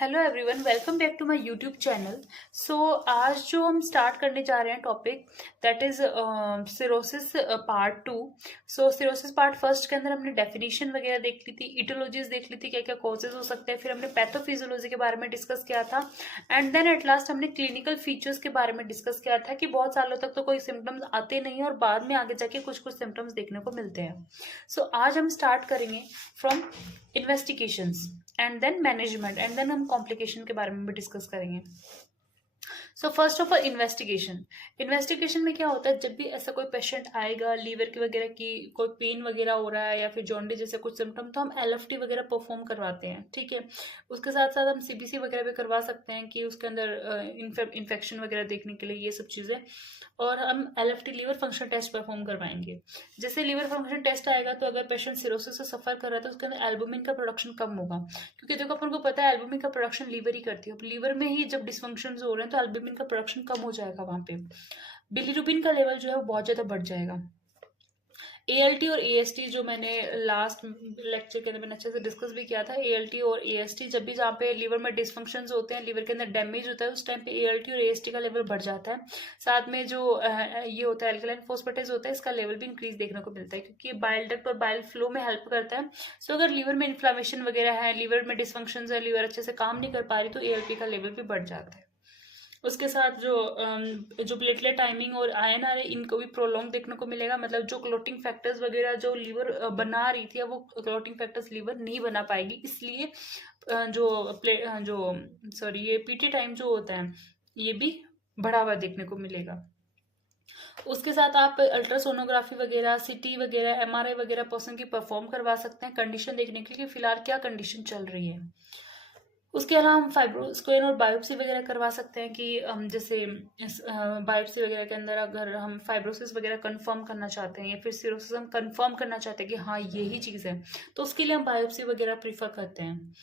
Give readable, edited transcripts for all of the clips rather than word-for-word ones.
Hello everyone, welcome back to my YouTube channel. So आज जो हम स्टार्ट करने जा रहे हैं topic that is cirrhosis part 2। So cirrhosis part first के अंदर हमने डेफिनेशन वगैरह देख ली थी, इटियोलॉजीज देख ली थी, क्या क्या कॉजेज हो सकते हैं, फिर हमने पैथोफिजियोलॉजी के बारे में डिस्कस किया था एंड देन एट लास्ट हमने क्लिनिकल फीचर्स के बारे में डिस्कस किया था कि बहुत सालों तक तो कोई सिम्टम्स आते नहीं और बाद में आगे जाके कुछ कुछ सिम्टम्स देखने को मिलते हैं। सो आज हम स्टार्ट करेंगे from investigations and then management and then हम कॉम्प्लिकेशन के बारे में भी डिस्कस करेंगे। So first of all investigation में क्या होता है, जब भी ऐसा कोई पेशेंट आएगा लीवर की वगैरह की कोई पेन वगैरह हो रहा है या फिर जॉन्डिस जैसे कुछ सिम्टम, तो हम एलएफटी वगैरह परफॉर्म करवाते हैं। ठीक है, उसके साथ साथ हम सीबीसी वगैरह भी करवा सकते हैं कि उसके अंदर इन्फेक्शन वगैरह देखने के लिए, ये सब चीज़ें। और हम LFT liver function test perform करवाएंगे। जैसे लीवर फंक्शन टेस्ट आएगा तो अगर पेशेंट सिरोसिस से सफर कर रहा है तो उसके अंदर एल्बुमिन का प्रोडक्शन कम होगा, क्योंकि देखो अपन को पता है एल्बुमिन का प्रोडक्शन लीवर ही करती है। अब लीवर में ही जब डिसफंक्शन हो रहे हैं तो एल्बुमिन का प्रोडक्शन कम हो जाएगा, वहां पे बिलीरुबिन का लेवल जो है वो बहुत ज्यादा बढ़ जाएगा। एएलटी और एएसटी जो मैंने लास्ट लेक्चर के अंदर मैंने अच्छे से डिस्कस भी किया था, एएलटी और एएसटी जब भी जहाँ पे लीवर में डिसफंक्शन होते हैं, लीवर के अंदर डैमेज होता है, उस टाइम पे एएलटी और एएसटी का लेवल बढ़ जाता है। साथ में जो ये होता है एल्कलाइन फोस्फेटेज होता है, इसका लेवल भी इंक्रीज देखने को मिलता है, क्योंकि बाइल डक्ट और बाइल फ्लो में हेल्प करता है। सो अगर लीवर में इन्फ्लामेशन वगैरह है, लीवर में डिसफंक्शन है, लीवर अच्छे से काम नहीं कर पा रही, तो एएलटी का लेवल भी बढ़ जाता है। उसके साथ जो प्लेटलेट टाइमिंग और आयन इनको भी प्रोलॉन्ग देखने को मिलेगा। मतलब जो क्लोटिंग फैक्टर्स वगैरह जो लीवर बना रही थी, अब वो क्लोटिंग फैक्टर्स लीवर नहीं बना पाएगी, इसलिए ये पीटी टाइम जो होता है ये भी बढ़ा हुआ देखने को मिलेगा। उसके साथ आप अल्ट्रासोनोग्राफी वगैरह, सिटी वगैरह, एमआरआई वगैरह पर्सन की परफॉर्म करवा सकते हैं कंडीशन देखने के लिए फिलहाल क्या कंडीशन चल रही है। उसके अलावा हम फाइब्रोस्कैन और बायोप्सी वगैरह करवा सकते हैं कि हम जैसे बायोप्सी वगैरह के अंदर अगर हम फाइब्रोसिस वगैरह कंफर्म करना चाहते हैं या फिर सिरोसिस हम कंफर्म करना चाहते हैं कि हाँ यही चीज़ है, तो उसके लिए हम बायोप्सी वगैरह प्रीफर करते हैं।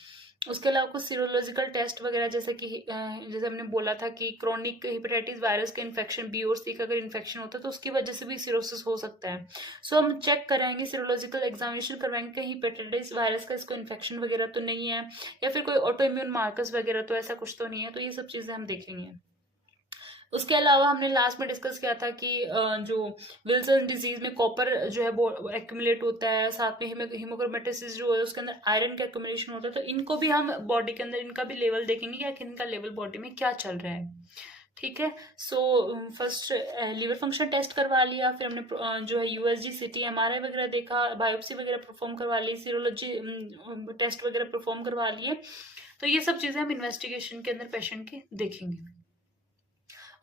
उसके अलावा कुछ सीरोलॉजिकल टेस्ट वगैरह, जैसे कि जैसे हमने बोला था कि क्रोनिक हेपेटाइटिस वायरस का इन्फेक्शन, बी और सी का अगर इन्फेक्शन होता है तो उसकी वजह से भी सिरोसिस हो सकता है। सो हम चेक कराएंगे, सीरोलॉजिकल एग्जामिनेशन करवाएंगे कहीं हेपेटाइटिस वायरस का इसको इन्फेक्शन वगैरह तो नहीं है, या फिर कोई ऑटो इम्यून मार्कर्स वगैरह तो ऐसा कुछ तो नहीं है। तो ये सब चीज़ें हम देखेंगे। उसके अलावा हमने लास्ट में डिस्कस किया था कि जो विल्सन डिजीज में कॉपर जो है वो एक्यूमुलेट होता है, साथ में हीमोक्रोमेटोसिस जो है उसके अंदर आयरन का एक्यूमुलेशन होता है, तो इनको भी हम बॉडी के अंदर इनका भी लेवल देखेंगे कि इनका लेवल बॉडी में क्या चल रहा है। ठीक है, so first liver function test करवा लिया, फिर हमने जो है यूएसजी, सिटी, एमआरआई वगैरह देखा, बायोप्सी वगैरह परफॉर्म करवा ली, सीरोलॉजी टेस्ट वगैरह परफॉर्म करवा लिए। तो ये सब चीजें हम इन्वेस्टिगेशन के अंदर पेशेंट की देखेंगे।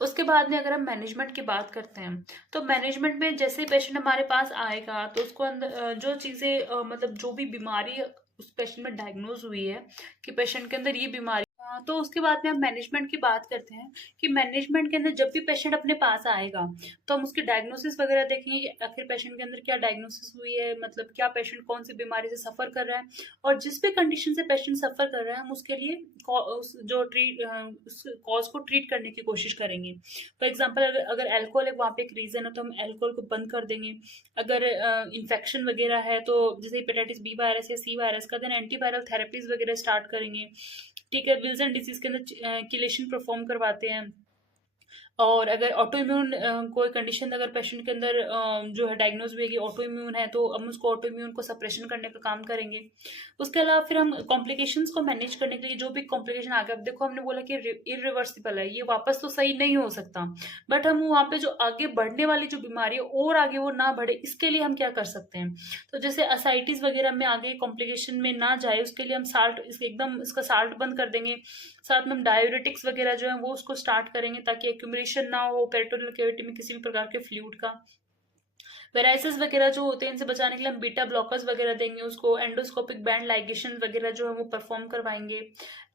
उसके बाद में अगर हम मैनेजमेंट की बात करते हैं तो मैनेजमेंट में जैसे ही पेशेंट हमारे पास आएगा तो उसको अंदर जो चीज़ें मतलब जो भी बीमारी उस पेशेंट में डायग्नोज हुई है कि पेशेंट के अंदर ये बीमारी, तो उसके बाद में हम मैनेजमेंट की बात करते हैं कि मैनेजमेंट के अंदर जब भी पेशेंट अपने पास आएगा तो हम उसकी डायग्नोसिस वगैरह देखेंगे कि आखिर पेशेंट के अंदर क्या डायग्नोसिस हुई है, मतलब क्या पेशेंट कौन सी बीमारी से सफर कर रहा है, और जिस भी कंडीशन से पेशेंट सफर कर रहा है हम उसके लिए उस कॉज को ट्रीट करने की कोशिश करेंगे। फॉर एग्जाम्पल अगर अल्कोहल है वहाँ पे एक रीजन है तो हम अल्कोहल को बंद कर देंगे। अगर इन्फेक्शन वगैरह है तो जैसे हेपेटाइटिस बी वायरस या सी वायरस का, देन एंटीवायरल थेरेपीज वगैरह स्टार्ट करेंगे। ठीक है, विल्सन डिजीज के अंदर किलेशन परफॉर्म करवाते हैं। और अगर ऑटो इम्यून कोई कंडीशन अगर पेशेंट के अंदर जो है डायग्नोज हुई कि ऑटो इम्यून है तो हम उसको ऑटो इम्यून को सप्रेशन करने का काम करेंगे। उसके अलावा फिर हम कॉम्प्लिकेशंस को मैनेज करने के लिए जो भी कॉम्प्लिकेशन आ गया, अब देखो हमने बोला कि इरिवर्सिबल है, ये वापस तो सही नहीं हो सकता, बट हम वहाँ पे जो आगे बढ़ने वाली जो बीमारी है और आगे वो ना बढ़े, इसके लिए हम क्या कर सकते हैं। तो जैसे असाइटिस वगैरह में आगे कॉम्प्लिकेशन में ना जाए उसके लिए हम साल्ट एकदम इसका साल्ट बंद कर देंगे। साथ में हम डायूरेटिक्स वगैरह जो है वो उसको स्टार्ट करेंगे ताकि एक्यूमुलेशन ना हो पेरिटोनियल कैविटी में किसी भी प्रकार के फ्लूइड का। वेराइसिस वगैरह जो होते हैं इनसे बचाने के लिए हम बीटा ब्लॉकर्स वगैरह देंगे उसको, एंडोस्कोपिक बैंड लाइगेशन वगैरह जो है वो परफॉर्म करवाएंगे।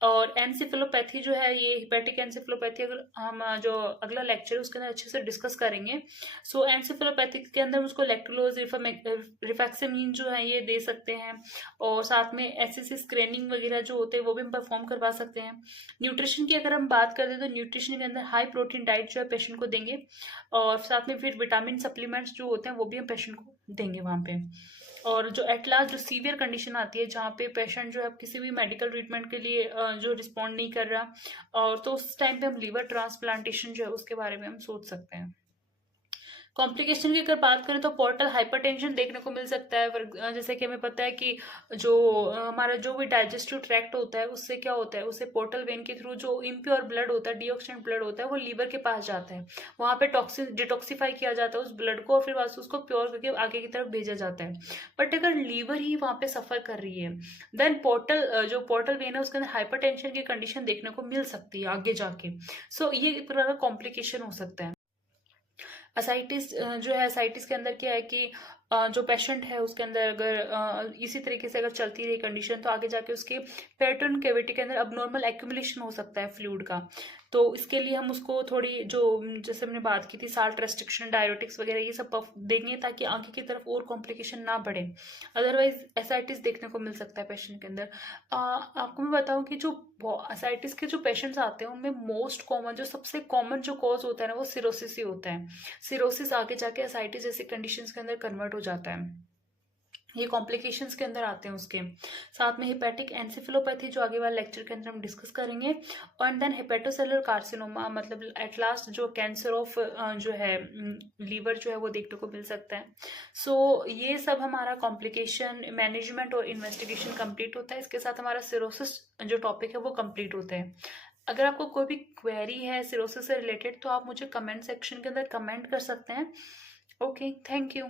और एनसेफेलोपैथी जो है ये हिपेटिक एनसेफेलोपैथी अगर हम जो अगला लेक्चर है उसके अंदर अच्छे से डिस्कस करेंगे। सो एनसेफेलोपैथी के अंदर उसको लैक्टोलोज रिफैक्सिमिन जो है ये दे सकते हैं, और साथ में एसएससी स्क्रीनिंग वगैरह जो होते हैं वो भी हम परफॉर्म करवा सकते हैं। न्यूट्रिशन की अगर हम बात करें तो न्यूट्रिशन के अंदर हाई प्रोटीन डाइट जो है पेशेंट को देंगे, और साथ में फिर विटामिन सप्लीमेंट्स जो होते हैं वो भी हम पेशेंट को देंगे वहाँ पे। और जो एट लास्ट जो सीवियर कंडीशन आती है जहाँ पे पेशेंट जो है अब किसी भी मेडिकल ट्रीटमेंट के लिए जो रिस्पॉन्ड नहीं कर रहा, और तो उस टाइम पे हम लीवर ट्रांसप्लांटेशन जो है उसके बारे में हम सोच सकते हैं। कॉम्प्लिकेशन की अगर बात करें तो पोर्टल हाइपरटेंशन देखने को मिल सकता है। जैसे कि हमें पता है कि जो हमारा जो भी डाइजेस्टिव ट्रैक्ट होता है उससे क्या होता है, उससे पोर्टल वेन के थ्रू जो इम्प्योर ब्लड होता है, डीऑक्सीनेट ब्लड होता है, वो लीवर के पास जाता है। वहाँ पे टॉक्सिन डिटॉक्सीफाई किया जाता है उस ब्लड को और फिर वापस उसको प्योर करके आगे की तरफ भेजा जाता है। बट अगर लीवर ही वहाँ पे सफर कर रही है, देन पोर्टल जो पोर्टल वेन है उसके अंदर हाइपरटेंशन की कंडीशन देखने को मिल सकती है आगे जाके। सो ये एक प्रकार का कॉम्प्लिकेशन हो सकता है। असाइटिस जो है, असाइटिस के अंदर क्या है कि जो पेशेंट है उसके अंदर अगर इसी तरीके से अगर चलती रही कंडीशन तो आगे जाके उसके पेरिटोनियल कैविटी के अंदर अबनॉर्मल एक्यूमुलेशन हो सकता है फ्लूइड का। तो इसके लिए हम उसको थोड़ी जो जैसे हमने बात की थी साल्ट रेस्ट्रिक्शन, डायरेटिक्स वगैरह ये सब देंगे ताकि आगे की तरफ और कॉम्प्लिकेशन ना बढ़े। अदरवाइज एसाइटिस देखने को मिल सकता है पेशेंट के अंदर। आपको मैं बताऊं कि जो एसाइटिस के जो पेशेंट्स आते हैं उनमें मोस्ट कॉमन जो सबसे कॉमन जो कॉज होता है ना वो सिरोसिस ही होता है। सिरोसिस आगे जाके एसाइटिस जैसी कंडीशंस के अंदर कन्वर्ट हो जाता है। ये कॉम्प्लिकेशंस के अंदर आते हैं उसके साथ में हिपेटिक एनसेफेलोपैथी जो आगे वाले लेक्चर के अंदर हम डिस्कस करेंगे, और देन हेपेटोसेलुलर कार्सिनोमा मतलब एट लास्ट जो कैंसर ऑफ जो है लीवर जो है वो देखने को मिल सकता है। सो ये सब हमारा कॉम्प्लिकेशन मैनेजमेंट और इन्वेस्टिगेशन कंप्लीट होता है। इसके साथ हमारा सिरोसिस जो टॉपिक है वो कंप्लीट होता है। अगर आपको कोई भी क्वेरी है सिरोसिस से रिलेटेड तो आप मुझे कमेंट सेक्शन के अंदर कमेंट कर सकते हैं। Okay, thank you.